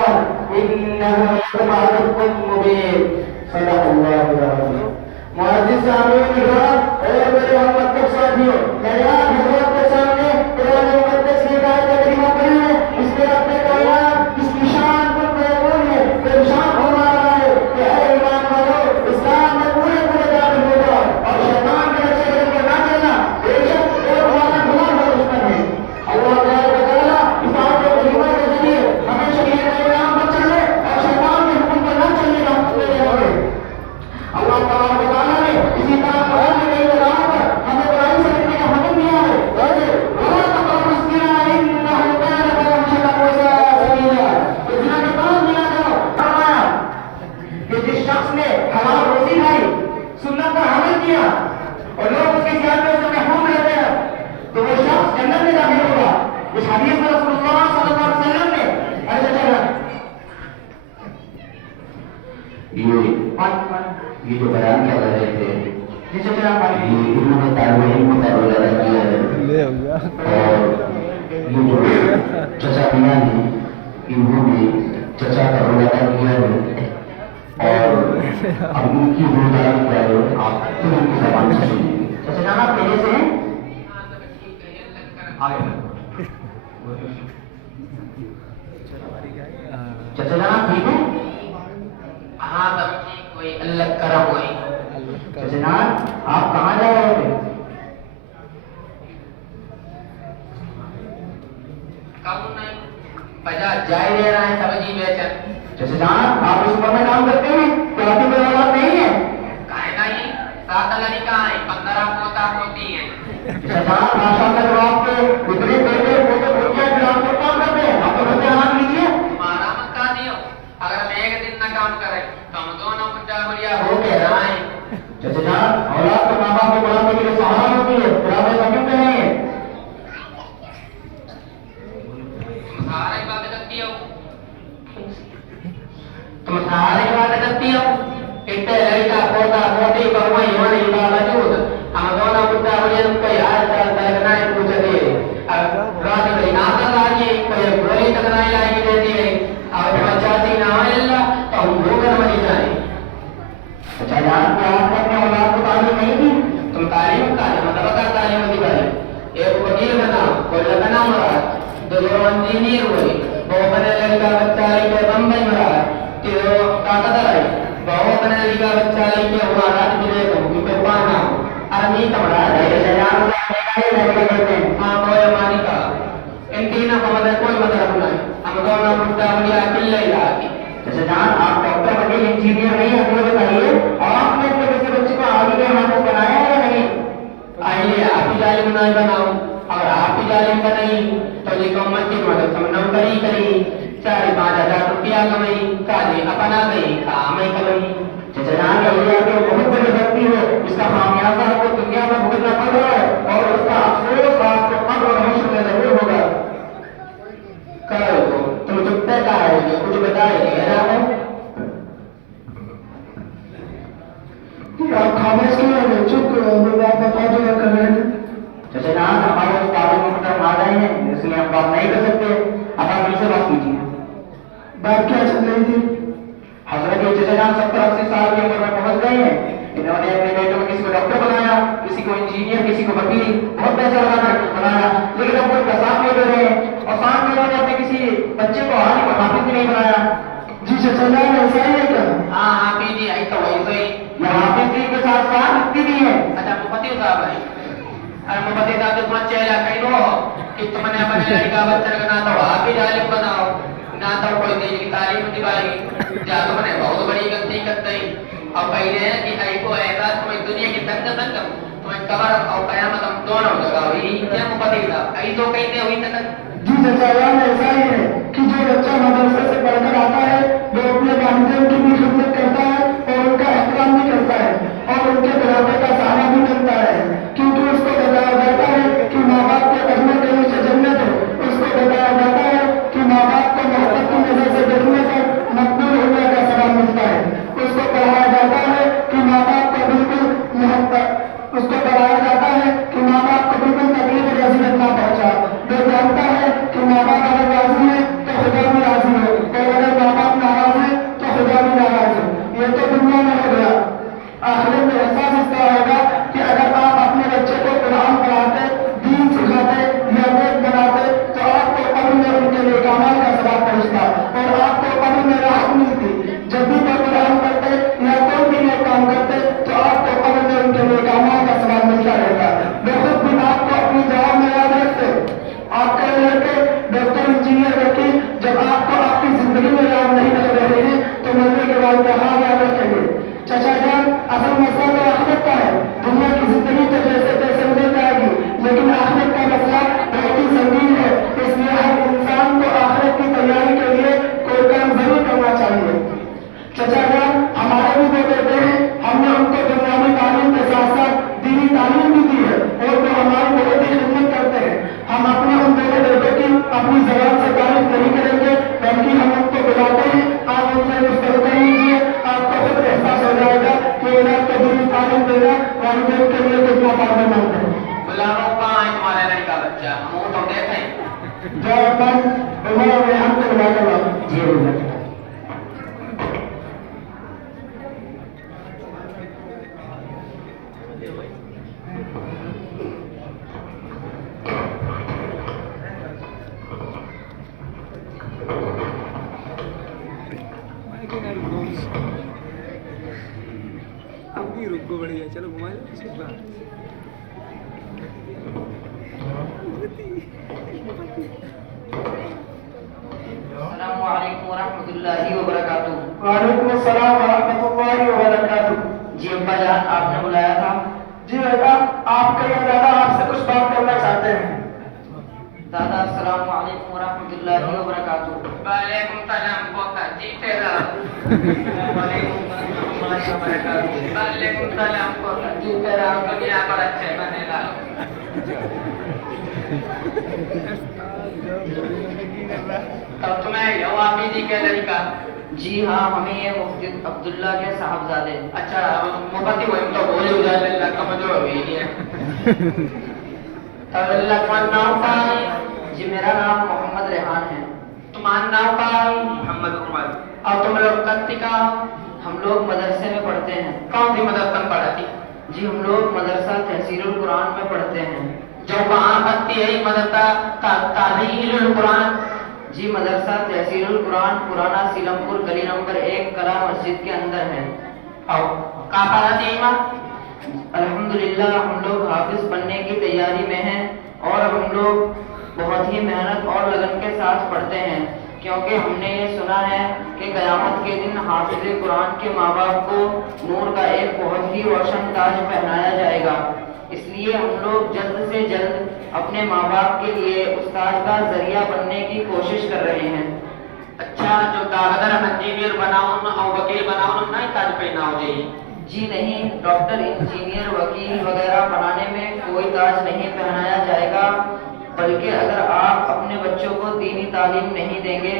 إنه لكم عدو مبين صدق الله العظيم معزز سامعین کرام اور میرے محمد کے ساتھیوں نایاب حضرات کے سامنے قرآن مقدس کی آیت کریمہ پڑھی ہے اس میں اپنے کائنات اس کی شان کو بیان ہے ارشاد فرما رہا ہے کہ اے ایمان والو اسلام میں پورے داخل ہو جاؤ اور شیطان کے نقشے قدم پر نہ چلنا بے شک وہ تمہارا گناہ کا دشمن ہے اللہ تعالیٰ اس آیت کریمہ کے ذریعے ہمیں شریعت اسلام پر چلنے اور شیطان کے حکم پر نہ چلنے کا حکم دے رہے ہیں اللہ تعالیٰ نے اسی طرح قرآن میں کئی جگہوں پر ہمیں برائی سے رکھنے کا حکم دیا ہے جیسے وَلَا تَقْرَبُوا الزِّنَا إِنَّهُ كَانَ فَاحِشَةً وَسَاءَ سَبِيلًا کہ زنا کے پاس بھی نہ جاؤ فرمایا کہ جس شخص نے حلال روزی کھائی سنت پر عمل کیا اور لوگ اس کی زیادتیوں سے محروم رہتے ہیں تو وہ شخص جنت میں داخل ہوگا اس حدیث میں رسول اللہ صلی اللہ علیہ وسلم نے ایسا چلا یہ جو بیان کر رہے تھے انہوں نے طالب علم کا رول ادا کیا ہے اور یہ جو چچا میاں ہیں انہوں نے چچا کا رول ادا کیا ہے اور اب ان کی روزگاری کیا ہے آپ خود ان کی زبان سے سنیں چچا جان آپ پہلے سے ہیں چچا جان آپ ٹھیک ہیں ہاں تب ٹھیک ہوئی اللہ کرم ہوئی جناب آپ کہاں جا رہے تھے کم نہیں بجا جائے دے رہا ہے سبزی بیچن جناب آپ اس عمر میں کام کرتے ہیں کیا آپ کی کوئی اولاد نہیں ہے کہے نہیں 7 لڑکیاں ہیں 15 پوتا ہوتی ہیں جناب ماشاء اللہ جو آپ کے اتنے بیٹے پوتے پوتیاں جو آپ کو کام کرتے ہیں آپ کو بچے آرام لیجیے تمہارا مت کا دیو اگر ہم ایک دن نہ کام کریں تو ہم دونوں بچہ بڑھیا ہو کے رہیں جیسے جان اولاد کو ماں باپ کو بڑھانے کے لیے سہارا ہوتی ہے پھر آپ ایسا کیوں کہہ رہے ہیں تم سہارا کی بات کرتی ہو تم سہارا کی بات کرتی ہو اتنے لڑکا پوتا پوتی بہوئی ہونے کے باوجود ہم دونوں بچہ بڑھیا کوئی حال چال تلکنا ہے پوچھتے اب رات کوئی ناظر آئیے کوئی گولی تکنائی لائے دیتی ہے اور جب چاہتی نہ آئے اللہ تو ہم بھوکر مری جائیں اچھا جان کیا آپ نے اپنے اولاد کو تعلیم نہیں دی تم تعلیم کا مطلب تعلیم دی بھائی ایک وکیل بنا کوئی لگنا مرا دو انجینئر ہوئی وہ بنے لڑکا بچہ لے کے بمبئی مرا تیرو طاقت آئی وہ بنے لڑکا بچہ لے کے ہوا راج ملے کو کیونکہ پانا ارمی کمرا ہے جان ہاں کوئی مانی کا ان تینوں کا مطلب کوئی مطلب نہیں ہم دونوں بچہ بڑھیا کل لے جاتی جیسے جان آپ ڈاکٹر وکیل انجینئر نہیں ہیں ہمیں بتائیے آپ نے اپنے کسی بچے کو آگے کے ہاتھ بنایا ہے یا نہیں آئیے آپ ہی ظالم نہیں بناؤ اگر آپ ہی ظالم بنائی تو یہ قومت کی مدد ہم نوکری کری 4-5 ہزار روپیہ کمائی کاجی اپنا گئی کام ہی کمائی جیسے جان یہ آپ کو بہت بڑی غلطی ہے اس کا خامیازہ آپ کو دنیا میں بھگتنا پڑ رہا ہے اور اس کا افسوس آپ کو قبر اور حشر میں ضرور ہوگا کرو تم چپتے کا ہے کچھ بتائے نہیں ہے نا آپ خاموش کیوں ہیں چپ آپ بتا جو ہے کر رہے ہیں جیسے نا ہمارے استاد محترم آ رہے ہیں اس لیے ہم بات نہیں کر سکتے اب آپ ان سے بات کیجیے بات کیا چل رہی تھی حضرت جیسے نا 70-80 سال کی عمر میں پہنچ گئے ہیں انہوں نے اپنے بیٹوں میں کسی کو ڈاکٹر بنایا کسی کو انجینئر کسی کو وکیل بہت پیسہ لگا کر بنایا لیکن اب کوئی کسان نہیں دے رہے ہیں اور ساتھ میں انہوں نے اپنے کسی بچے کو حافظ بھی نہیں بنایا جی چچا جان ایسا ہی ہے کیا ہاں حافظ جی ایسا ویسے ہی یہ حافظ جی کے ساتھ ساتھ مفتی بھی ہے اچھا مفتی صاحب ہے ارے مفتی صاحب تو تمہیں چہرہ کہیں ہو کہ تم نے اپنے لڑکا بچہ کا نہ تو حافظ عالم بناؤ نہ تو کوئی دین کی تعلیم دلائی جا تم نے بہت بڑی غلطی کر دی اور پہلے کہ ای کو ایسا تمہیں دنیا کی تنگ تمہیں قبر اور قیامت ہم دونوں جگہ ہوئی کیا مفتی صاحب ای تو کہتے ہوئی تک جی چچا جان ایسا ہی ہے کہ جو بچہ مدرسے سے پڑھ کر آتا ہے وہ اپنے والدین کی بھی خدمت کرتا ہے اور ان کا احترام بھی کرتا ہے اور ان کے برابر کا سہارا بھی کرتا ہے کیونکہ اس کو بتایا جاتا ہے کہ ماں باپ کو پڑھنے کے نیچے جنت ہے اس کو بتایا جاتا ہے کہ ماں باپ کو محبت کی نظر سے دیکھنے پر مقبول ہونے کا ثواب ملتا ہے اس کو پڑھایا جاتا ہے کہ ماں باپ کو بالکل محبت اس کو پڑھایا جاتا ہے کہ ماں باپ کو بالکل تکلیف اور اذیت نہ پہنچا وہ جانتا ہے کہ ماں باپ اگر راضی ہیں والدین کا خیال رکھیں گے. چچا جان اصل مسئلہ تو آخرت کا ہے. دنیا کی زندگی تو جیسے تیسے گزر جائے گی لیکن آخرت کا مسئلہ بہت ہی سنگین ہے. اس لیے ہر انسان کو آخرت کی تیاری کے لیے کوئی کام ضرور کرنا چاہیے. چچا جان ہمارے بھی دو بیٹے ہیں. ہم نے ان کو دنیاوی تعلیم کے ساتھ ساتھ دینی تعلیم بھی دی ہے اور وہ ہماری بہت ہی خدمت کرتے ہیں. ہم اپنے ان دونوں بیٹوں کی اپنی زبان سے تعریف نہیں کریں گے بلکہ ہم ان کو بلاتے ہیں. آپ ان سے گفتگو کر لیجیے. آپ کو خود احساس ہو جائے گا کہ اولاد کو دینی تعلیم دینا والدین کے لیے کتنا فائدہ مند ہے. بلاو کہاں ہے تمہارے لڑکے کا بچہ؟ ہم وہ تو دیکھیں. جو اپن عمر اور ریحان کو بلا کر لاؤ. جی بالکل. رک بڑھیا چلو گھما لو. السلام علیکم ورحمۃ اللہ وبرکاتہ. وعلیکم السلام ورحمۃ اللہ وبرکاتہ. جی ابا جان آپ نے بلایا تھا؟ جی بیٹا آپ کا یہ دادا آپ سے کچھ بات کرنا چاہتے ہیں. دادا السلام علیکم ورحمۃ اللہ وبرکاتہ. وعلیکم السلام پوتا جی تیرا. وعلیکم السلام پوتا جی تیرا. دنیا پر اچھے بنے گا. تب تمہیں یوابی جی کے لڑکا؟ جی ہاں ہمیں یہ مفتی عبداللہ کے صاحبزادے. اچھا مفتی ہوئے تو بولے ہو جائے اللہ کا مجھے ہوئی نہیں ہے. تب اللہ کا نام کا؟ جی میرا نام محمد ریحان ہے. تمہارا نام کا؟ محمد عمر. اور تم لوگ کتی کا؟ ہم لوگ مدرسے میں پڑھتے ہیں. کون سی مدرسہ میں پڑھتی؟ جی ہم لوگ مدرسہ تحصیل القرآن میں پڑھتے ہیں. جو وہاں پڑھتی ہے مدرسہ تحصیل القرآن؟ جی مدرسہ تحصیل القرآن پرانا سیلم پور گلی نمبر 1 کلا مسجد کے اندر ہے. اور کہاں پڑھتی ہے ماں؟ الحمدللہ ہم لوگ حافظ بننے کی تیاری میں ہیں اور ہم لوگ بہت ہی محنت اور لگن کے ساتھ پڑھتے ہیں کیونکہ ہم نے یہ سنا ہے کہ قیامت کے دن حافظ قرآن کے ماں باپ کو نور کا ایک بہت ہی روشن تاج پہنایا جائے گا. اس لیے ہم لوگ جلد سے جلد اپنے ماں باپ کے لیے استاد کا ذریعہ بننے کی کوشش کر رہے ہیں. اچھا جو ڈاکٹر انجینئر بناؤ اور وکیل بناؤ نہیں تاج پہنا ہو جائے؟ جی نہیں ڈاکٹر انجینئر وکیل وغیرہ بنانے میں کوئی تاج نہیں پہنایا جائے گا بلکہ اگر آپ اپنے بچوں کو دینی تعلیم نہیں دیں گے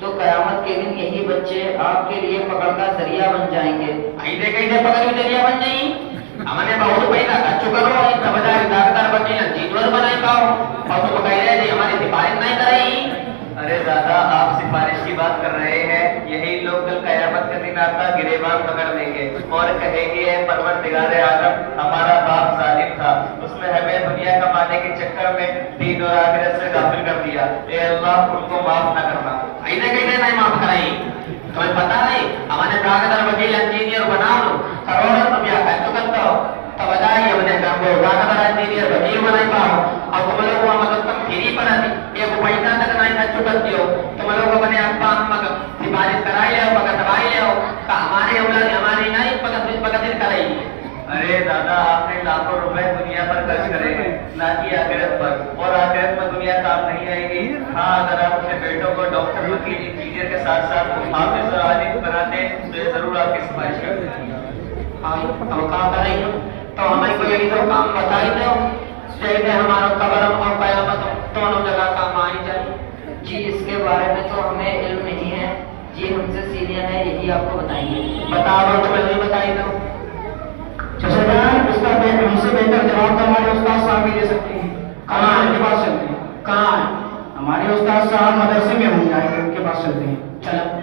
تو قیامت کے دن یہی بچے آپ کے لیے پکڑ کا ذریعہ بن جائیں گے. ایسے کیسے پکڑ کا ذریعہ بن جائیں؟ ہم نے بہت پیدا کچھ کرو تب جائے ڈاکٹر وکیل انجینئر بنائی پاؤ اور تو کہہ رہے ہماری سفارش نہیں کریں. ارے دادا آپ سفارش کی بات کر رہے ہیں. یہی لوگ کل قیامت کے دن آتا گریبان پکڑ لیں گے اور کہیں گے اے پروردگار عالم ہمارا باپ ظالم تھا اس نے ہمیں دنیا کمانے کے چکر میں دین اور آخرت سے غافل کر دیا. اے اللہ ان کو معاف نہ کرنا. ایسے کیسے نہیں معاف کرائیں؟ تمہیں پتا نہیں ہمارے ڈاکٹر وکیل انجینئر بناؤ کروڑوں روپیہ خرچ کرتا ہو تب بجائے ہمیں ڈاکٹر انجینئر وکیل بنائی پاؤ اور تم لوگ مطلب تم فری پڑھا دی ایک پیسہ تک نہیں خرچ کرتی ہو. تم لوگ اپنے ابا اما کا سفارش کرائی لے پکڑ دبائی لے ہمارے اولاد ہماری نہیں پکڑ کرائی. ارے دادا آپ نے لاکھوں روپے دنیا پر خرچ کرے ہیں نہ کہ آخرت پر اور آخرت میں دنیا کام نہیں آئے گی. ہاں اگر آپ اپنے بیٹوں کو ڈاکٹر وکیل انجینئر کے ساتھ ساتھ حافظ اور عالم بناتے تو یہ ضرور آپ کی سفارش کرتے. ہم کام کر رہی ہوں تو ہمیں کوئی ایک کام بتائی دو جیسے ہمارا قبر اور قیامت دونوں جگہ کام آئی جائے. جی اس کے بارے میں تو ہمیں علم نہیں ہے. جی ہم سے سینئر ہے یہی آپ کو بتائیں گے. بتاؤ تو میں بتائی دو. چچا جان اس کا ہم سے بہتر جواب تو ہمارے استاد صاحب بھی دے سکتے ہیں. کہاں ان کے پاس چلتے ہیں. کہاں؟ ہمارے استاد صاحب مدرسے میں ہوں گے ان کے پاس چلتے ہیں. چلو.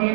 3,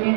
3